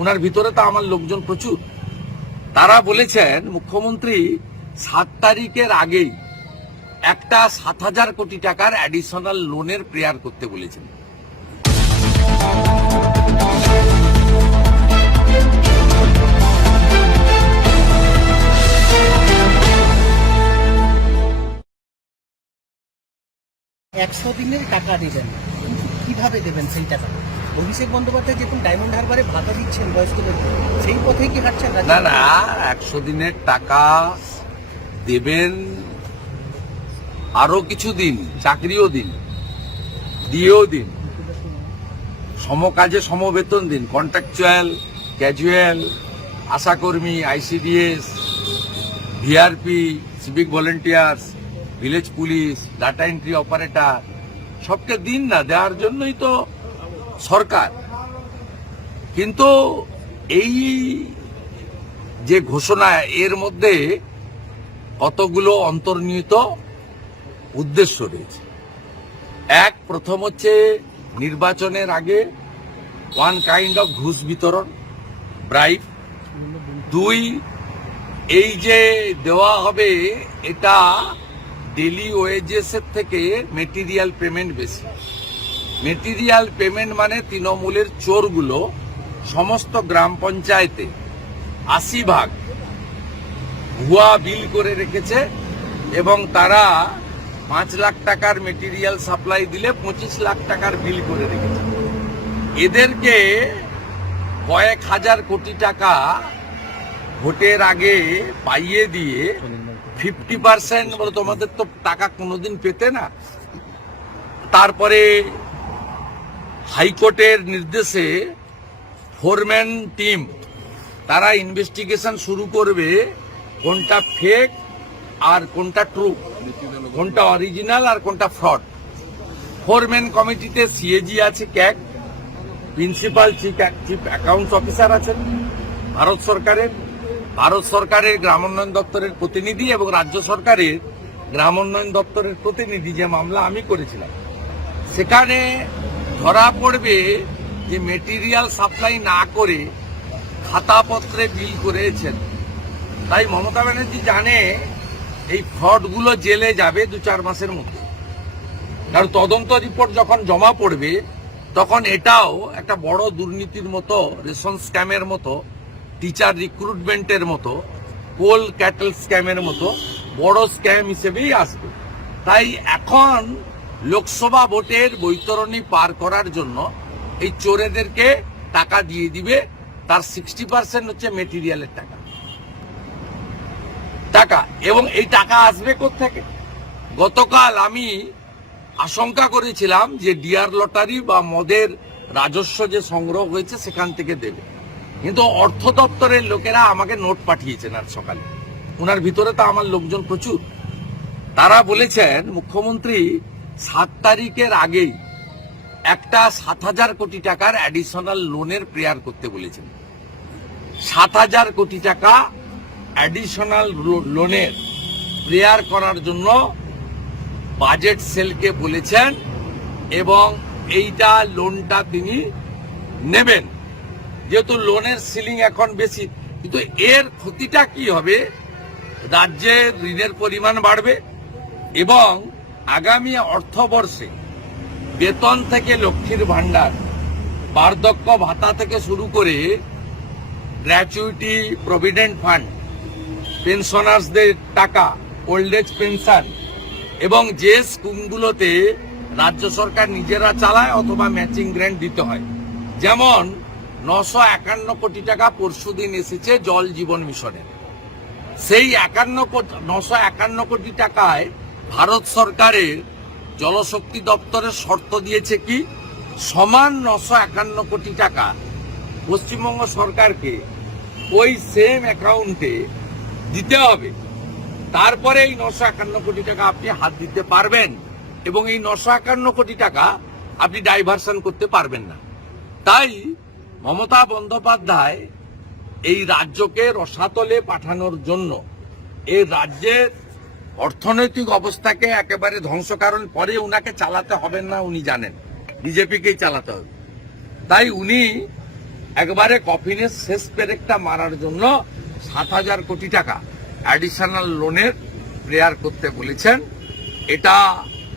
উনার ভিতরে তো আমার লোকজন প্রচুর। তারা বলেছেন মুখ্যমন্ত্রী 7 তারিখের আগেই একটা 7,000 কোটি টাকার অ্যাডিশনাল লোনের প্রেয়ার করতে বলেছেন। একশো দিনের টাকা দিবেন, কিন্তু কিভাবে দেবেন সেই টাকা? অভিষেক বন্দ্যোপাধ্যায় যেরকম ডায়মন্ড হারবারে ভাতা দিচ্ছেন বয়স্কদের, সেই পথেই কি হাঁটছেন? না না, 100 দিনের টাকা দেবেন, আরো কিছু দিন চাকরিও দিন, দিয়েও দিন, সমকাজে সমবেতন দিন, কন্ট্রাকচুয়াল, ক্যাজুয়াল, আশাকর্মী, ICDS, VRP, civic volunteers, village police, data entry operator, সবকে দিন না, দেওয়ার জন্যই তো সরকার। কিন্তু এই যে ঘোষণা, এর মধ্যে কতগুলো অন্তর্নিহিত উদ্দেশ্য রয়েছে। প্রথম হচ্ছে নির্বাচনের আগে ওয়ান কাইন্ড অফ ঘুষ বিতরণ, ব্রাইব। 2, এই যে দেওয়া হবে এটা ডেলি ওয়েজেসের থেকে মেটেরিয়াল পেমেন্ট বেশি। মেটেরিয়াল পেমেন্ট মানে তৃণমূলের চোরগুলো সমস্ত গ্রাম পঞ্চায়েতে 80% ভুয়া বিল করে রেখেছে এবং তারা 5 লাখ টাকার মেটেরিয়াল সাপ্লাই দিলে 25 লাখ টাকার বিল করে রেখেছে। এদেরকে কয়েক হাজার কোটি টাকা ভোটের আগে পাইয়ে দিয়ে 50% বলে তোমাদের তো টাকা কোনোদিন পেতে না। তারপরে হাইকোর্টের নির্দেশে ফোরম্যান টিম তারা ইনভেস্টিগেশন শুরু করবে, কোনটা ফেক আর কোনটা ট্রু, কোনটা অরিজিনাল আর কোনটা ফ্রড। ফোরম্যান কমিটিতে সিএজি আছে, CAG, principal chief accounts officer আছেন ভারত সরকারের গ্রামোন্নয়ন দপ্তরের প্রতিনিধি এবং রাজ্য সরকারের গ্রামোন্নয়ন দপ্তরের প্রতিনিধি। যে মামলা আমি করেছিলাম সেখানে ধরা পড়বে যে মেটেরিয়াল সাপ্লাই না করে খাতাপত্রে বিল করেছেন। তাই মমতা ব্যানার্জি জানে এই ফ্রডগুলো জেলে যাবে 2-4 মাসের মধ্যে। কারণ তদন্ত রিপোর্ট যখন জমা পড়বে তখন এটাও একটা বড় দুর্নীতির মতো, রেশন স্ক্যামের মতো, টিচার রিক্রুটমেন্টের মতো, কোল ক্যাটেল স্ক্যামের মতো বড় স্ক্যাম হিসেবেই আসবে। তাই এখন লোকসভা ভোটের বৈতরণী পার করার জন্য এই চোরেদেরকে টাকা দিয়ে দিবে। তার 60% হচ্ছে মেটেরিয়ালের টাকা এবং এই টাকা আসবে কোত্থেকে? গতকাল আমি আশঙ্কা করেছিলাম যে ডিআর লটারি বা মদের রাজস্ব যে সংগ্রহ হয়েছে সেখান থেকে দেবে, কিন্তু অর্থ দপ্তরের লোকেরা আমাকে নোট পাঠিয়েছেন আজ সকালে। উনার ভিতরে তো আমার লোকজন প্রচুর। তারা বলেছেন মুখ্যমন্ত্রী 7 তারিখের আগেই একটা 7,000 কোটি টাকার অ্যাডিশনাল লোনের প্রেয়ার করতে বলেছেন। 7,000 কোটি টাকা অ্যাডিশনাল লোনের প্রেয়ার করার জন্য বাজেট সেলকে বলেছেন এবং এইটা লোনটা তিনি নেবেন, যেহেতু লোনের সিলিং এখন বেশি। কিন্তু এর ক্ষতিটা কি হবে? রাজ্যের ঋণের পরিমাণ বাড়বে এবং আগামী অর্থবর্ষে বেতন থেকে লক্ষ্মীর ভান্ডার, বার্ধক্য ভাতা থেকে শুরু করে গ্র্যাচুইটি, প্রভিডেন্ট ফান্ড, পেনশনার্সদের টাকা, ওল্ড এজ পেনশন এবং যে স্কিমগুলোতে রাজ্য সরকার নিজেরা চালায় অথবা ম্যাচিং গ্র্যান্ট দিতে হয়, যেমন 951 কোটি টাকা পরশুদিন এসেছে জল জীবন মিশনের। সেই 951 কোটি টাকায় ভারত সরকারের জলশক্তি দপ্তরের শর্ত দিয়েছে কি, সমান 951 কোটি টাকা পশ্চিমবঙ্গ সরকারকে ওই সেম অ্যাকাউন্টে দিতে হবে। তারপরে এই 951 কোটি টাকা আপনি হাত দিতে পারবেন এবং এই 951 কোটি টাকা আপনি ডাইভার্সন করতে পারবেন না। তাই মমতা বন্দ্যোপাধ্যায় এই রাজ্যকে রসাতলে পাঠানোর জন্য, এই রাজ্যের অর্থনৈতিক অবস্থাকে একেবারে ধ্বংস, কারণ পরে উনাকে চালাতে হবে না, উনি জানেন বিজেপিকেই চালাতে হবে। তাই উনি একবারে কফিনের শেষ পেরেকটা মারার জন্য 7,000 কোটি টাকা অ্যাডিশনাল লোনের প্রেয়ার করতে বলেছেন। এটা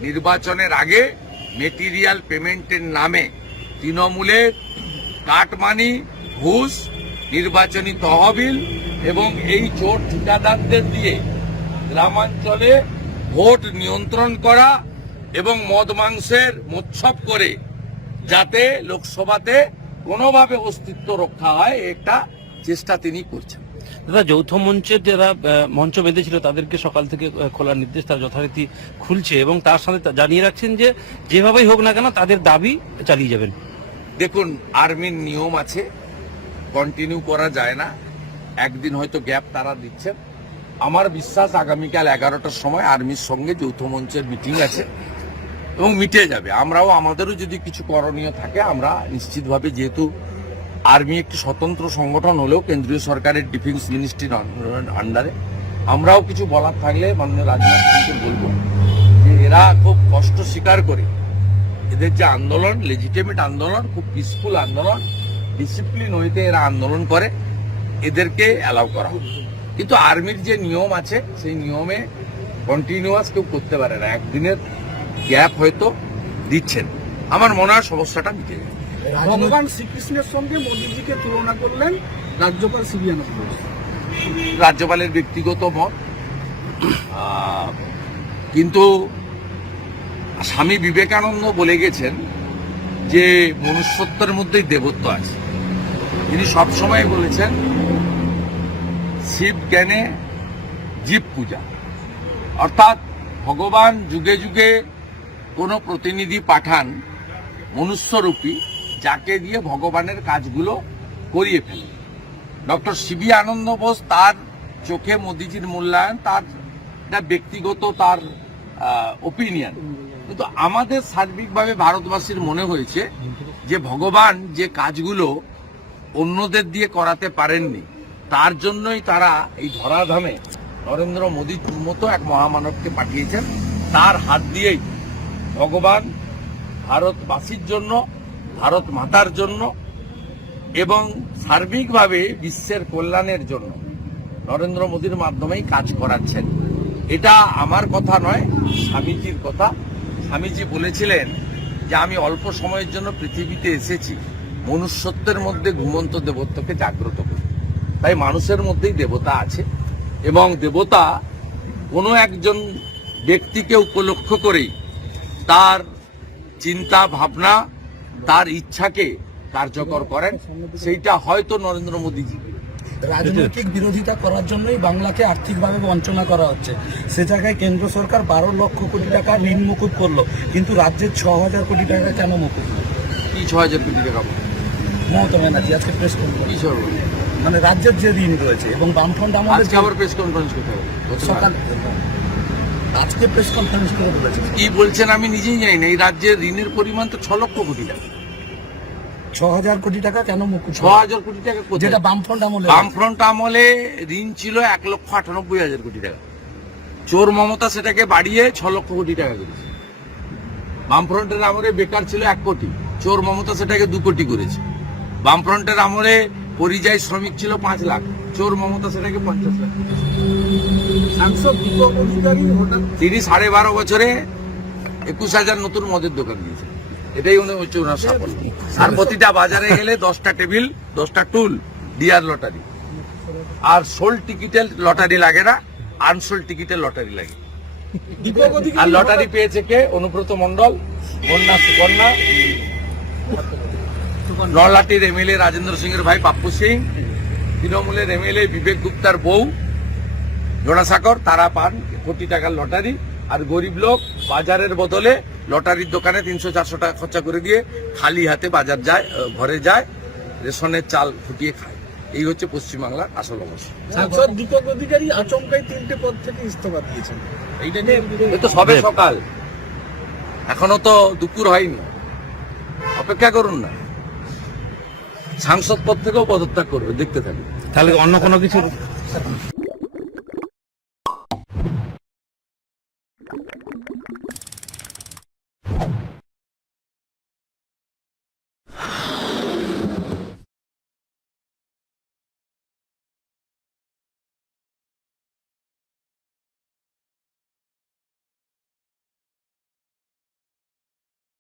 নির্বাচনের আগে মেটেরিয়াল পেমেন্টের নামে তৃণমূলের কাটমানি, ঘুষ, নির্বাচনী তহবিল এবং এই চোর ঠিকাদারদের দিয়ে গ্রামাঞ্চলে ভোট নিয়ন্ত্রণ করা এবং মদ মাংসের মোৎসব করে যাতে লোকসভাতে কোনোভাবে অস্তিত্ব রক্ষা হয় একটা চেষ্টা তিনি করছেন। দাদা, যৌথ মঞ্চের যারা মঞ্চ বেঁধেছিল তাদেরকে সকাল থেকে খোলার নির্দেশ তারা যথারীতি খুলছে এবং তার সাথে জানিয়ে রাখছেন যে যেভাবেই হোক না কেন তাদের দাবি চালিয়ে যাবেন। দেখুন, আর্মির নিয়ম আছে, কন্টিনিউ করা যায় না, একদিন হয়তো গ্যাপ তারা দিচ্ছেন। আমার বিশ্বাস আগামীকাল 11টার সময় আর্মির সঙ্গে যৌথ মঞ্চের মিটিং আছে এবং মিটে যাবে। আমরাও আমাদেরও যদি কিছু করণীয় থাকে আমরা নিশ্চিতভাবে, যেহেতু আর্মি একটি স্বতন্ত্র সংগঠন হলেও কেন্দ্রীয় সরকারের ডিফেন্স মিনিস্ট্রির আন্ডারে, আমরাও কিছু বলার থাকলে মাননীয় রাজনাথ সিংকে বলবো যে এরা খুব কষ্ট স্বীকার করে এদের যে আন্দোলন, লেজিটিমেট আন্দোলন, খুব পিসফুল আন্দোলন, ডিসিপ্লিন হইতে এরা আন্দোলন করে, এদেরকে অ্যালাউ করা হবে। কিন্তু আর্মির যে নিয়ম আছে সেই নিয়মে কন্টিনিউয়াস কেউ করতে পারে না, একদিনের গ্যাপ হয়তো দিচ্ছেন। আমার মনে হয় সমস্যাটা মিটে যাবে। ভগবান শ্রীকৃষ্ণের সঙ্গে মোদীজিকে তুলনা করলেন রাজ্যপাল সিবি আনন্দ বোস। রাজ্যপালের ব্যক্তিগত মত, কিন্তু স্বামী বিবেকানন্দ বলে গেছেন যে মনুষ্যত্বের মধ্যেই দেবত্ব আছে। তিনি সবসময় বলেছেন শিব জ্ঞানে জীব পূজা, অর্থাৎ ভগবান যুগে যুগে কোনো প্রতিনিধি পাঠান মনুষ্যরূপী, যাকে দিয়ে ভগবানের কাজগুলো করিয়ে ফেলে। ডক্টর সিবি আনন্দ বোস তার চোখে মোদিজির মূল্যায়ন, তার ব্যক্তিগত তার ওপিনিয়ন, কিন্তু আমাদের সার্বিকভাবে ভারতবাসীর মনে হয়েছে যে ভগবান যে কাজগুলো অন্যদের দিয়ে করাতে পারেননি, তার জন্যই তারা এই ধরাধামে নরেন্দ্র মোদীর মতো এক মহামানবকে পাঠিয়েছেন। তার হাত দিয়েই ভগবান ভারতবাসীর জন্য, ভারত মাতার জন্য এবং সার্বিকভাবে বিশ্বের কল্যাণের জন্য নরেন্দ্র মোদীর মাধ্যমেই কাজ করাচ্ছেন। এটা আমার কথা নয়, স্বামীজির কথা। স্বামীজি বলেছিলেন যে আমি অল্প সময়ের জন্য পৃথিবীতে এসেছি মনুষ্যত্বের মধ্যে ঘুমন্ত দেবত্বকে জাগ্রত করি। তাই মানুষের মধ্যেই দেবতা আছে এবং দেবতা কোনো একজন ব্যক্তিকে উপলক্ষ করেই তার চিন্তা ভাবনা, তার ইচ্ছাকে কার্যকর করেন। সেইটা হয়তো নরেন্দ্র মোদীজি। রাজনৈতিক বিরোধিতা করার জন্যই বাংলাকে আর্থিকভাবে বঞ্চনা করা হচ্ছে। সে জায়গায় কেন্দ্র সরকার 12 লক্ষ কোটি টাকা ঋণ মুকুব করলো, কিন্তু রাজ্যের 6,000 কোটি টাকা কেন মুকুব? কি 6,000 কোটি টাকা? মমতা ব্যানার্জি আজকে প্রেস কনফারেন্স, কি সব মানে রাজ্যের যে ঋণ রয়েছে এবং বামফ্রন্ট আমাদের আজকে আবার প্রেস কনফারেন্স করতে হবে সকাল, আজকে প্রেস কনফারেন্স করে বলেছে। কি বলছেন আমি নিজেই জানি না। এই রাজ্যের ঋণের পরিমাণ তো 6 লক্ষ কোটি টাকা। 6,000 কোটি টাকা কেন মুকুব? 6,000 কোটি টাকা কোথায়? যেটা বামফ্রন্ট আমলে, বামফ্রন্ট আমলে ঋণ ছিল 1,98,000 কোটি টাকা। চোর মমতা সেটাকে বাড়িয়ে 6 লক্ষ কোটি টাকা করেছে। বামফ্রন্টের আমলে বেকার ছিল 1 কোটি, চোর মমতা সেটাকে 2 কোটি করেছে। বামফ্রন্টের আমলে পরিযায়ী শ্রমিক ছিল 5 লাখ, চোর মমতা সেটাকে 50 লাখ। সাংসদ দীপক অধিকারী হঠাৎ তিনি 12.5 বছরে 21,000 নতুন মদের দোকান দিয়েছে। এটাই হচ্ছে ওনার সাফল্য। আর প্রতিটা বাজারে গেলে 10টা টেবিল, 10টা টুল, ডিয়ার লটারি। আর সোল্ড টিকিটের লটারি লাগে না, আনসোল্ড টিকিটের লটারি লাগে। দীপক আর অধিকারী লটারি পেয়েছে কে? অনুব্রত মণ্ডল, বন্যা সুকন্যা, নলাটির এমএলএ রাজেন্দ্র সিং এর ভাই পাপ্পু সিং, তৃণমূলের এমএলএ বিবেক গুপ্তার বউ জোড়াসাগর, তারা পান কোটি টাকার লটারি। আর গরিব লোক বাজারের বদলে লটারির দোকানে 300-400 টাকা খরচা করে দিয়ে খালি হাতে বাজার যায়, ঘরে যায়, রেশনের চাল ফুটিয়ে খায়। এই হচ্ছে পশ্চিমবাংলার আসল অবস্থা। সাংসদ দীপক অধিকারী আচমকাই 3টে পদ থেকে ইস্তফা দিয়েছেন। এইটা নিয়ে এ তো সবে সকাল, এখনো তো দুপুর হয়নি, অপেক্ষা করুন না। সাংসদ পদ থেকেও পদত্যাগ করবে, দেখতে থাকুন। তাহলে অন্য কোনো কিছু